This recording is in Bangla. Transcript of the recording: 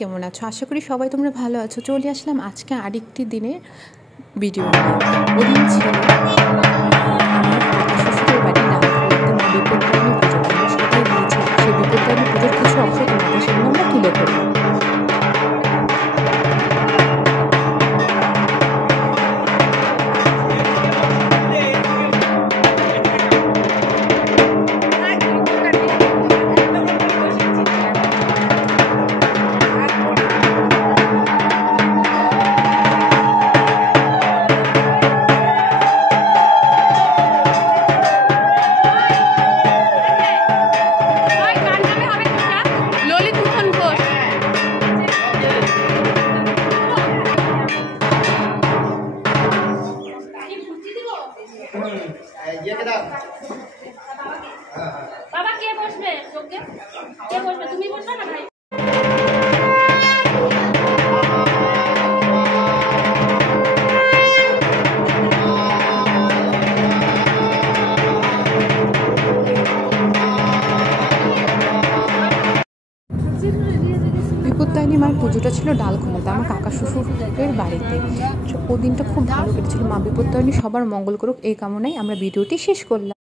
কেমন আছো? আশা করি সবাই তোমরা ভালো আছো। চলে আসলাম আজকে আরেকটি দিনের ভিডিও। ওদিন ছিল আমার শ্বশুরের বাড়ি রামপুরহাটে মা বিপত্তারিণী পুজো। আমরা সবাই গিয়েছিলাম। সেই বিপত্তারিণী পুজোর কিছু অংশ তোমাদের সামনে আমরা তুলে ধরলাম। বাবা কে বসবে? কে বসবে? তুমি বসবে না ভাই? বিপত্তারিণী মার পুজোটা ছিল ডালখোলাতে আমার কাকা শ্বশুরের বাড়িতে। ও দিনটা খুব ভালো কেটেছিল। মা বিপত্তারিণী সবার মঙ্গল করুক এই কামনায় আমরা ভিডিওটি শেষ করলাম।